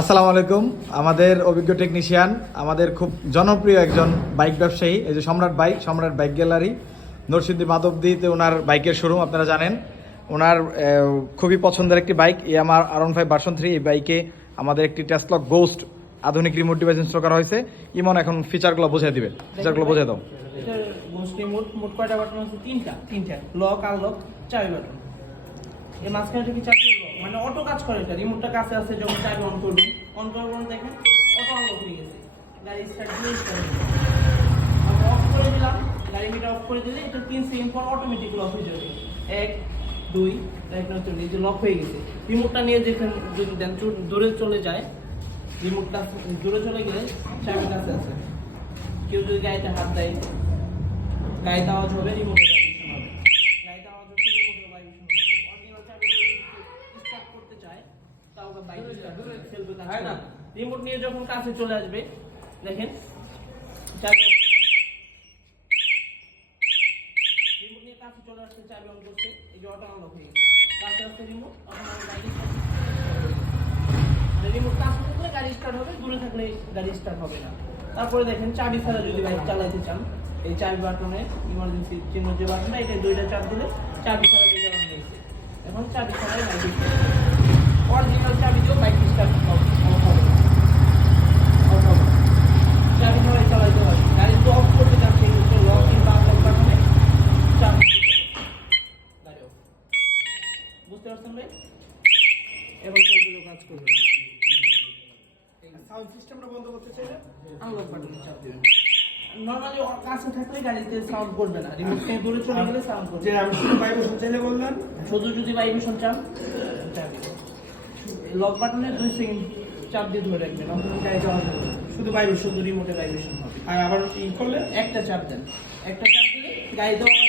আসসালামু আলাইকুম। আমাদের অভিজ্ঞ টেকনিশিয়ান, আমাদের খুব জনপ্রিয় একজন বাইক ব্যবসায়ী, এই যে সম্রাট বাইক গ্যালারি, নরসিংদী মাধবদীতে ওনার বাইকের শোরুম। আপনারা জানেন ওনার খুবই পছন্দের একটি বাইক ইয়ামাহা R15 ভার্সন 3। এই বাইকে আমাদের একটি টেসলা গোস্ট আধুনিক রিমোট ডিভাইস ইনস্টল করা হয়েছে। ইমন এখন ফিচারগুলো বোঝাই দিবে, ফিচারগুলো বোঝাই দাও। এটার গোস্ট রিমোট মোট কয়টা বাটন আছে? তিনটা লক আনলক চাবি বাটন। এই মাঝখানে থেকে চাবি লক মানে অটো কাজ করে। এটা রিমোটটা কাছে আছে, যখন চাবি অন করবেন দেখেন অটো আনলক হয়ে গেছে। গাড়ি স্টার্ট অফ করে দিলাম, গাড়ি মিটার অফ করে দিলে এটা 3 সেকেন্ড পর অটোমেটিক লক হয়ে যাবে। 1 2 3 এই যে লক হয়ে গেছে। রিমোটটা নিয়ে যেখানে যদি দেন দূরে চলে যায়, রিমোটটা দূরে চলে গেলে চাবি কাছে আছে। কেউ যদি গাড়িতে হাত দেয়, গাড়িতে আওয়াজ হবে, রিমোটের ভাইব্রেশন হবে। গাড়িতে আওয়াজ হচ্ছে, রিমোটের ভাইব্রেশন হচ্ছে। অরিজিনাল চাবি যদি স্টার্ট করতে চায়, তাও বাইক স্টার্ট হবে, সেলফে কাজ করে না। রিমোট নিয়ে যখন কাছে চলে আসবে, দেখেন চাবি রিমোট নিয়ে কাছে চলে আসছে, চাবি অন করছে, এই যে অটো আনলক হয়ে গেছে। কাছে আসছে রিমোট, অটোমেটিক গাড়ি স্টার্ট। রিমোট কাছে থাকলে গাড়ি স্টার্ট হবে, দূরে থাকলে গাড়ি স্টার্ট হবে না। তারপরে দেখেন চাবি ছাড়া যদি বাইক চালাতে চান, এই চাবি বাটনে ইমার্জেন্সি চিহ্ন যে বাটনটা, এটা 2টা চাপ দিলে চাবি ছাড়া যেটা অন হয়েছে। এখন চাবি ছাড়াই বাইক স্টার্ট। অরিজিনাল চাবি দিয়েও বাইক স্টার্ট হবে না। চাবি ছাড়াই চালাইতে হবে। গাড়ি তো অফ করতে চাচ্ছে, হচ্ছে লক কিংবা আনলক বাটনে চাবি দিতে হবে। গাড়ি অফ। বুঝতে পারছেন ভাই? এবং চলবে, কাজ করবে। সাউন্ড সিস্টেমটা বন্ধ করতে চাইলে আনলক বাটনে চাপ দিবেন। নরমালি কাছে থাকলে গাড়িতে সাউন্ড করবে না, রিমোট থেকে দূরে চলে গেলে সাউন্ড করবে। যে আমি শুধু ভাইব্রেশন চাইলে বললেন, শুধু যদি ভাইব্রেশন চান, লক বাটনে 2 সেকেন্ড চাপ দিয়ে ধরে রাখবেন, আপনার গাড়িতে অন হবে। শুধু ভাইব্রেশন, শুধু রিমোটে ভাইব্রেশন হবে। আর আবার করলে একটা চাপ দেন, একটা চাপ দিলে গাড়িতে অন